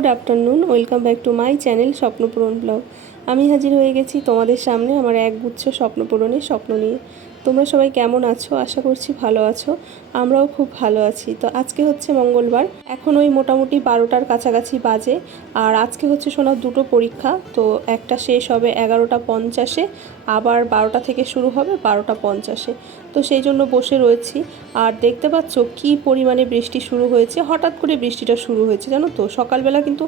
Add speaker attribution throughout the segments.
Speaker 1: Good afternoon, welcome back to my channel Swapnapuran blog. আমি হাজির হয়ে গেছি তোমাদের সামনে আমার এক গুচ্ছ স্বপ্নপূরণের স্বপ্ন নিয়ে। তোমরা সবাই কেমন আছো? আশা করছি ভালো আছো। আমরাও খুব ভালো আছি। তো আজকে হচ্ছে মঙ্গলবার। এখন ওই মোটামুটি বারোটার কাছাকাছি বাজে। আর আজকে হচ্ছে শোনার দুটো পরীক্ষা। তো একটা শেষ হবে এগারোটা পঞ্চাশে। আবার বারোটা থেকে শুরু হবে বারোটা পঞ্চাশে। তো সেই জন্য বসে রয়েছি। আর দেখতে পাচ্ছ কি পরিমাণে বৃষ্টি শুরু হয়েছে। হঠাৎ করে বৃষ্টিটা শুরু হয়েছে, জানো তো? সকালবেলা কিন্তু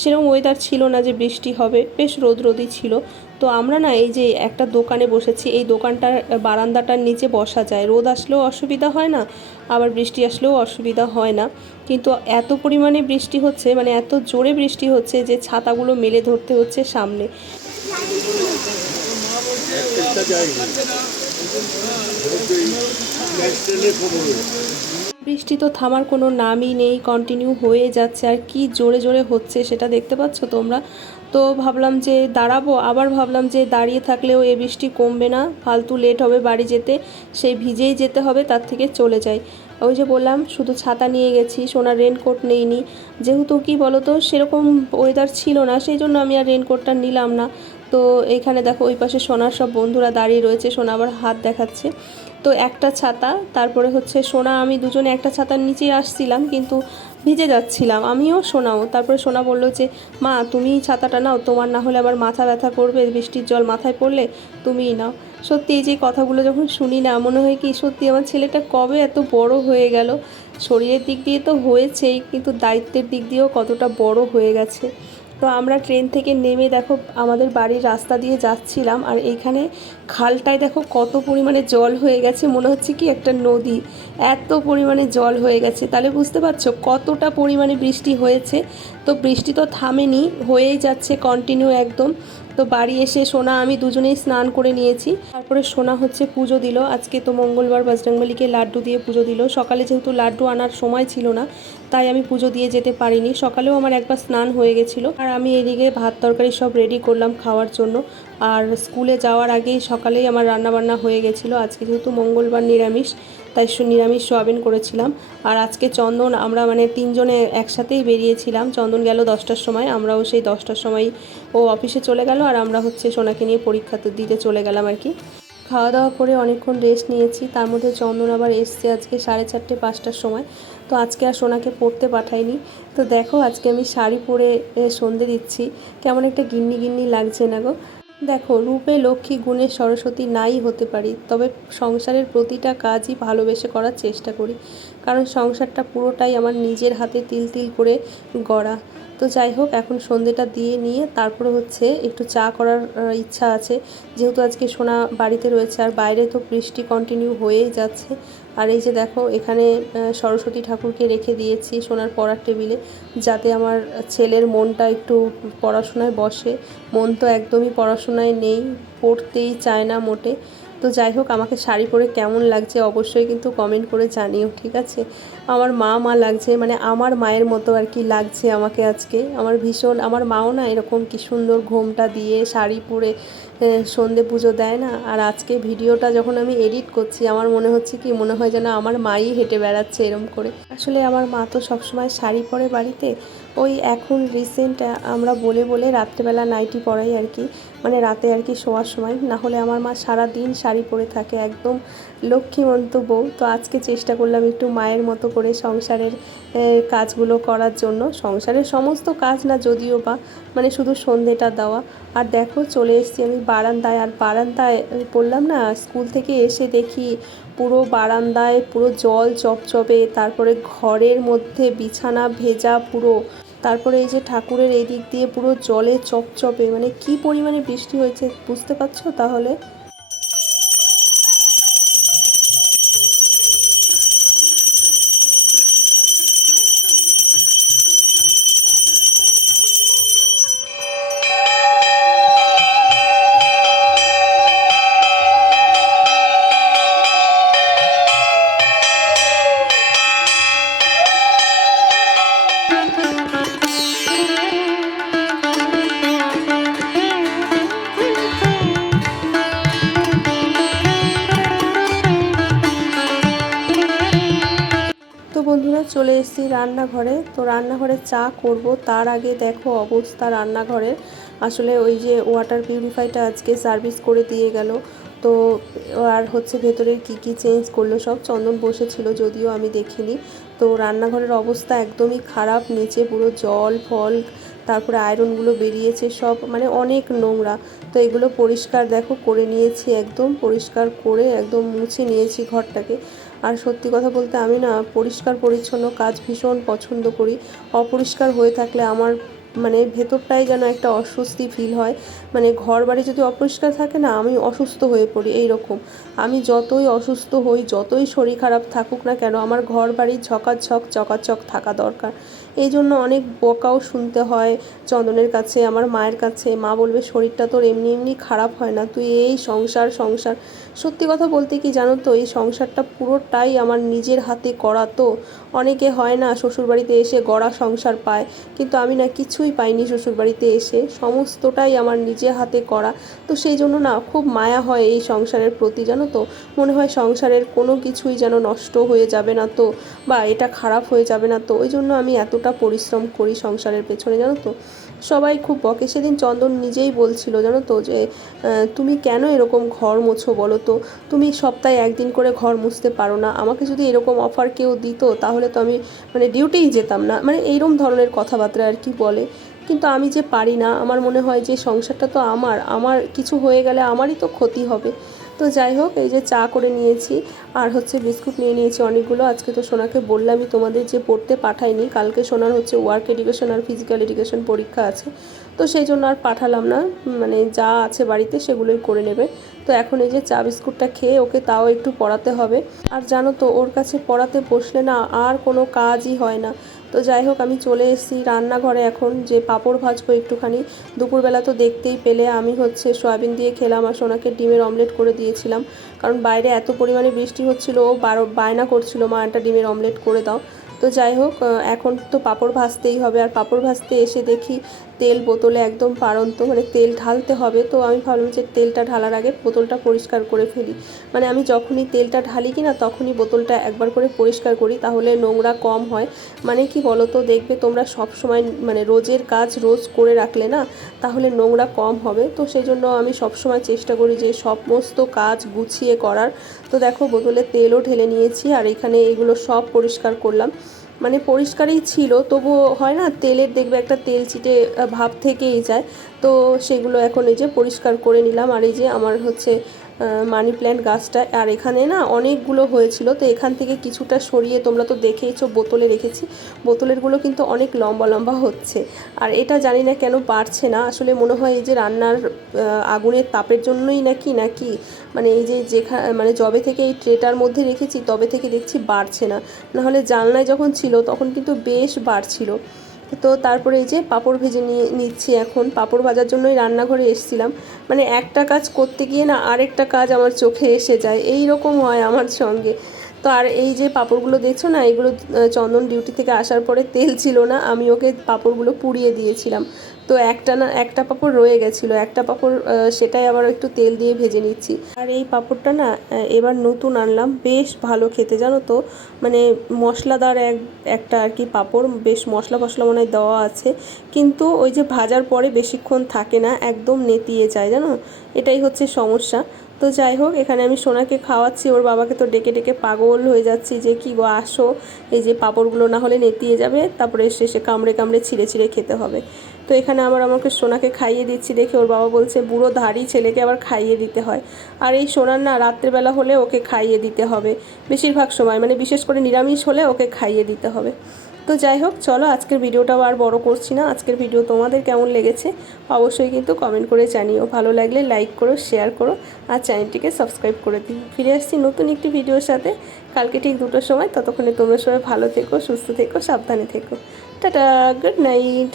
Speaker 1: সেরকম ওয়েদার ছিল না যে বৃষ্টি হবে, বেশ রোদ রোদই ছিল। তো আমরা না এই যে একটা দোকানে বসেছি, এই দোকানটার বারান্দাটার নিচে বসা যায়। রোদ আসলেও অসুবিধা হয় না, আবার বৃষ্টি আসলেও অসুবিধা হয় না। কিন্তু এত পরিমাণে বৃষ্টি হচ্ছে মানে এত জোরে বৃষ্টি হচ্ছে যে ছাতাগুলো মেলে ধরতে হচ্ছে সামনে। বৃষ্টি তো থামার কোনো নামই নেই কন্টিনিউ হয়ে যাচ্ছে। আর কি জোরে জোরে হচ্ছে সেটা দেখতে পাচ্ছ তোমরা? তো ভাবলাম যে দাঁড়াবো, আবার ভাবলাম যে দাঁড়িয়ে থাকলেও এ বৃষ্টি কমবে না, ফালতু লেট হবে বাড়ি যেতে, সেই ভিজেই যেতে হবে, তার থেকে চলে যাই। ওই যে বললাম, শুধু ছাতা নিয়ে গেছি সোনার রেনকোট নেইনি। যেহেতু কি বলো তো সেরকম ওয়েদার ছিল না, সেই জন্য আমি আর রেনকোটটা নিলাম না। তো এইখানে দেখো ওই পাশে সোনার সব বন্ধুরা দাঁড়িয়ে রয়েছে, সোনা আবার হাত দেখাচ্ছে। তো একটা ছাতা, তারপরে হচ্ছে সোনা, আমি দুজনে একটা ছাতার নিচেই আসছিলাম কিন্তু ভিজে যাচ্ছিলাম, আমিও সোনাও। তারপরে সোনা বলল যে, মা, তুমি ছাতাটা নাও, তোমার না হলে আবার মাথা ব্যথা করবে, বৃষ্টির জল মাথায় পড়লে তুমিই নাও। সত্যি এই যে কথাগুলো যখন শুনি না, মনে হয় কি সত্যি আমার ছেলেটা কবে এত বড় হয়ে গেল? শরীরের দিক দিয়ে তো হয়েছেই, কিন্তু দায়িত্বের দিক দিয়েও কতটা বড় হয়ে গেছে। তো আমরা ট্রেন থেকে নেমে দেখো আমাদের বাড়ির রাস্তা দিয়ে যাচ্ছিলাম আর এইখানে খালটায় দেখো কত পরিমাণে জল হয়ে গেছে। মনে হচ্ছে কি একটা নদী। এত পরিমাণে জল হয়ে গেছে। তাহলে বুঝতে পারছ কতটা পরিমাণে বৃষ্টি হয়েছে। তো বৃষ্টি তো থামেনি, হয়েই যাচ্ছে কন্টিনিউ একদম। তো বাড়ি এসে সোনা, আমি দুজনেই স্নান করে নিয়েছি। তারপরে সোনা হচ্ছে পুজো দিল। আজকে তো মঙ্গলবার, বজরংবলীকে লাড্ডু দিয়ে পুজো দিল। সকালে যেহেতু লাড্ডু আনার সময় ছিল না তাই আমি পুজো দিয়ে যেতে পারিনি। সকালেও আমার একবার স্নান হয়ে গেছিল। আর আমি এদিকে ভাত তরকারি সব রেডি করলাম খাওয়ার জন্য। আর স্কুলে যাওয়ার আগেই সকালেই আমার রান্নাবান্না হয়ে গেছিল। আজকে যেহেতু মঙ্গলবার নিরামিষ, তাই নিরামিষ সোয়াবিন করেছিলাম। আর আজকে চন্দন আমরা মানে তিনজনে একসাথেই বেরিয়েছিলাম। চন্দন গেল দশটার সময়, আমরাও সেই দশটার সময় ও অফিসে চলে গেল। আর আমরা হচ্ছে সোনাকে নিয়ে পরীক্ষা তো দিতে চলে গেলাম আর কি। খাওয়া দাওয়া করে অনেকক্ষণ রেস্ট নিয়েছি। তার মধ্যে চন্দন আবার এসছে আজকে সাড়ে চারটে পাঁচটার সময়। তো আজকে আর সোনাকে পড়তে পাঠাইনি। তো দেখো, আজকে আমি শাড়ি পরে সন্ধে দিচ্ছি। কেমন একটা গিন্নি গিন্নি লাগছে না গো। দেখো, রূপে লক্ষ্মী গুণে সরস্বতী নাই হতে পারি, তবে সংসারের প্রতিটা কাজই ভালোবেসে করার চেষ্টা করি। কারণ সংসারটা পুরোটাই আমার নিজের হাতে তিল তিল করে গড়া। তো যাই হোক, এখন সন্ধেটা দিয়ে নিয়ে তারপরে হচ্ছে একটু চা করার ইচ্ছা আছে। যেহেতু আজকে সোনা বাড়িতে রয়েছে আর বাইরে তো বৃষ্টি কন্টিনিউ হয়েই যাচ্ছে। আর এই যে দেখো, এখানে সরস্বতী ঠাকুরকে রেখে দিয়েছি সোনার পড়ার টেবিলে, যাতে আমার ছেলের মনটা একটু পড়াশোনায় বসে। মন তো একদমই পড়াশোনায় নেই, পড়তেই চায় না মোটে। তো যাই হোক, আমাকে শাড়ি পরে কেমন লাগছে অবশ্যই কিন্তু কমেন্ট করে জানিও, ঠিক আছে? আমার মা মা লাগছে মানে আমার মায়ের মতো আর কি লাগছে আমাকে আজকে। আমার ভীষণ, আমার মাও না এরকম কি সুন্দর ঘোমটা দিয়ে শাড়ি পরে সন্ধে পুজো দেয় না। আর আজকে ভিডিওটা যখন আমি এডিট করছি, আমার মনে হচ্ছে কি, মনে হয় যেন আমার মাই হেঁটে বেড়াচ্ছে এরম করে। আসলে আমার মা তো সবসময় শাড়ি পরে বাড়িতে। ওই এখন রিসেন্ট আমরা বলে বলে রাত্রেবেলা নাইটি পরাই আর কি। মানে রাতে আর কি শোয়ার সময়। না হলে আমার মা সারা দিন শাড়ি পরে থাকে, একদম লক্ষ্মীমন্ত বউ। তো আজকে চেষ্টা করলাম একটু মায়ের মতো করে সংসারের কাজগুলো করার জন্য। সংসারের সমস্ত কাজ না যদিও বা মানে শুধু সন্ধেটা দেওয়া। আর দেখো, চলে এসেছি আমি বারান্দায়। আর বারান্দায় বললাম না, স্কুল থেকে এসে দেখি পুরো বারান্দায় পুরো জল চপচপে, তারপরে ঘরের মধ্যে বিছানা ভেজা পুরো। তারপরে এই যে ঠাকুরের এই দিক দিয়ে পুরো জলে চপচপে মানে কি পরিমাণে বৃষ্টি হয়েছে, বুঝতে পারছ তাহলে? চলে এসেছি রান্নাঘরে। তো রান্নাঘরে চা করব। তার আগে দেখো অবস্থা রান্নাঘরের। আসলে ওই যে ওয়াটার পিউরিফাইটা আজকে সার্ভিস করে দিয়ে গেল। তো আর হচ্ছে ভেতরের কি কি চেঞ্জ করল সব চন্দন বসেছিল যদিও আমি দেখিনি। তো রান্নাঘরের অবস্থা একদমই খারাপ। নিচে পুরো জল, ফল, তারপরে আয়রনগুলো বেরিয়েছে সব। মানে অনেক নোংরা। তো এগুলো পরিষ্কার দেখো করে নিয়েছি একদম। পরিষ্কার করে একদম মুছে নিয়েছি ঘরটাকে। আর সত্যি কথা বলতে আমি না পরিষ্কার পরিচ্ছন্ন কাজ ভীষণ পছন্দ করি। অপরিষ্কার হয়ে থাকলে আমার মানে ভেতরটাই যেন একটা অস্বস্তি ফিল হয়। মানে ঘর বাড়ি যদি অপরিষ্কার থাকে না, আমি অসুস্থ হয়ে পড়ি এই রকম আমি যতই অসুস্থ হই, যতই শরীর খারাপ থাকুক না কেন, আমার ঘর বাড়ি ঝকাঝক, চকাচক থাকা দরকার। এই জন্য অনেক বকাও শুনতে হয় চন্দনের কাছে, আমার মায়ের কাছে। মা বলবে, শরীরটা তোর এমনি এমনি খারাপ হয় না, তুই এই সংসার সংসার। সত্যি কথা বলতে কি জানো তো, এই সংসারটা পুরোটাই আমার নিজের হাতে করা তো। অনেকে হয় না, শ্বশুরবাড়িতে এসে গড়া সংসার পায়, কিন্তু আমি না কিছুই পাইনি শ্বশুরবাড়িতে এসে। সমস্তটাই আমার নিজের হাতে করা। তো সেই জন্য না খুব মায়া হয় এই সংসারের প্রতি, জানো তো? মনে হয় সংসারের কোনো কিছুই যেন নষ্ট হয়ে যাবে না তো, বা এটা খারাপ হয়ে যাবে না তো। ওই জন্য আমি এতটা পরিশ্রম করি সংসারের পেছনে, জানো তো? সবাই খুব বকে। সেদিন চন্দন নিজেই বলছিল, জানো তো, যে তুমি কেন এরকম ঘর মোছো বলো তো? তুমি সপ্তাহে একদিন করে ঘর মুছতে পারো না। আমাকে যদি এরকম অফার কেউ দিত, তাহলে তো আমি মানে ডিউটিই যেতাম না। মানে এইরকম ধরনের কথাবার্তা আর কি বলে। কিন্তু আমি যে পারি না, আমার মনে হয় যে সংসারটা তো আমার। আমার কিছু হয়ে গেলে আমারই তো ক্ষতি হবে। তো যাই হোক, এই যে চা করে নিয়েছি আর হচ্ছে বিস্কুট নিয়ে নিয়েছি অনেকগুলো। আজকে তো সোনাকে বললামই তোমাদের যে পড়তে পাঠাইনি, কালকে সোনার হচ্ছে ওয়ার্ক এডুকেশন আর ফিজিক্যাল এডুকেশন পরীক্ষা আছে। তো সেই জন্য আর পাঠালাম না মানে যা আছে বাড়িতে সেগুলোই করে নেবে। তো এখন এই যে চা বিস্কুটটা খেয়ে ওকে তাও একটু পড়াতে হবে। আর জানো তো, ওর কাছে পড়াতে বসলে না আর কোনো কাজই হয় না। তো যাই হোক, আমি চলে এসেছি রান্নাঘরে এখন, যে পাঁপড় ভাজবো একটুখানি। দুপুরবেলা তো দেখতেই পেলে, আমি হচ্ছে সয়াবিন দিয়ে খেলাম আর সোনাকে ডিমের অমলেট করে দিয়েছিলাম। কারণ বাইরে এত পরিমাণে বৃষ্টি হচ্ছিল, ও বায়না করছিল, মা, একটা ডিমের অমলেট করে দাও। তো যাই হোক এখন তো পাঁপড় ভাজতেই হবে। আর পাঁপড় ভাজতে এসে দেখি তেল বোতলে একদম পারন্ত মানে তেল ঢালতে হবে। তো আমি ভাবলাম যে তেলটা ঢালার আগে বোতলটা পরিষ্কার করে ফেলি। মানে আমি যখনই তেলটা ঢালি কি না তখনই বোতলটা একবার করে পরিষ্কার করি, তাহলে নোংরা কম হয়। মানে কি বলো তো দেখবে তোমরা সব সময় মানে রোজের কাজ রোজ করে রাখলে না, তাহলে নোংরা কম হবে। তো সেই জন্য আমি সব সময় চেষ্টা করি যে সমস্ত কাজ গুছিয়ে করার। তো দেখো, বোতলে তেলও ঢেলে নিয়েছি আর এখানে এগুলো সব পরিষ্কার করলাম। মানে পরিষ্কারই ছিল, তবু হয় না, তেলের দেখবে একটা তেল চিটে ভাব থেকেই যায়। তো সেগুলো এখন এই যে পরিষ্কার করে নিলাম। আর এই যে আমার হচ্ছে মানি প্ল্যান্ট গাছটা, আর এখানে না অনেকগুলো হয়েছিল, তো এখান থেকে কিছুটা সরিয়ে তোমরা তো দেখেইছো, বোতলে রেখেছি। বোতলেরগুলো কিন্তু অনেক লম্বা লম্বা হচ্ছে। আর এটা জানি না কেন বাড়ছে না, আসলে মনে হয় এই যে রান্নার আগুনের তাপের জন্যই নাকি নাকি? মানে এই যে যেখা মানে জবে থেকে এই ট্রেটার মধ্যে রেখেছি, তবে থেকে দেখছি বাড়ছে না। নাহলে জানলায় যখন ছিল, তখন কিন্তু বেশ বাড়ছিল। তো তারপরে এই যে পাঁপড় ভেজে নিয়ে নিচ্ছি এখন। পাঁপড় ভাজার জন্যই রান্নাঘরে এসেছিলাম। মানে একটা কাজ করতে গিয়ে না আরেকটা কাজ আমার চোখে এসে যায়। এই রকম হয় আমার সঙ্গে। তো আর এই যে পাঁপড়গুলো দেখছ না, এগুলো চন্দন ডিউটি থেকে আসার পরে তেল ছিল না, আমি ওকে পাঁপড়গুলো পুড়িয়ে দিয়েছিলাম। তো একটা না, একটা পাঁপড় রয়ে গেছিল, একটা পাঁপড় সেটাই আবার একটু তেল দিয়ে ভেজে নিচ্ছি। আর এই পাঁপড়টা না এবার নতুন আনলাম, বেশ ভালো খেতে, জানো তো? মানে মশলাদার এক, একটা আর কি পাঁপড়, বেশ মশলা ফসলা মনে দেওয়া আছে। কিন্তু ওই যে ভাজার পরে বেশিক্ষণ থাকে না, একদম নেতিয়ে যায়, জানো? এটাই হচ্ছে সমস্যা। তো যাই হোক, এখানে আমি সোনাকে খাওয়াচ্ছি, ওর বাবাকে তো ডেকে ডেকে পাগল হয়ে যাচ্ছি যে কি গো, আসো। এই যে পাঁপড়গুলো না হলে নেতিয়ে যাবে, তারপরে এসে এসে কামড়ে কামড়ে ছিঁড়ে ছিঁড়ে খেতে হবে। তো এখানে আবার আমাকে সোনাকে খাইয়ে দিচ্ছি দেখে ওর বাবা বলছে, বুড়ো ধাড়ি ছেলেকে আবার খাইয়ে দিতে হয়। আর এই সোনার না রাত্রেবেলা হলে ওকে খাইয়ে দিতে হবে, বেশিরভাগ সময়। মানে বিশেষ করে নিরামিষ হলে ওকে খাইয়ে দিতে হবে। তো যাই হোক, চলো আজকের ভিডিওটাও আর বড় করছি না। আজকের ভিডিও তোমাদের কেমন লেগেছে অবশ্যই কিন্তু কমেন্ট করে জানিও। ভালো লাগলে লাইক করো শেয়ার করো আর চ্যানেলটিকে সাবস্ক্রাইব করে দিও। ফিরে আসছি নতুন একটি ভিডিওর সাথে। কালকে ঠিক দুটোর সময়। ততক্ষণে তোমরা সবাই ভালো থেকো, সুস্থ থেকো, সাবধানে থেকো। Tata good night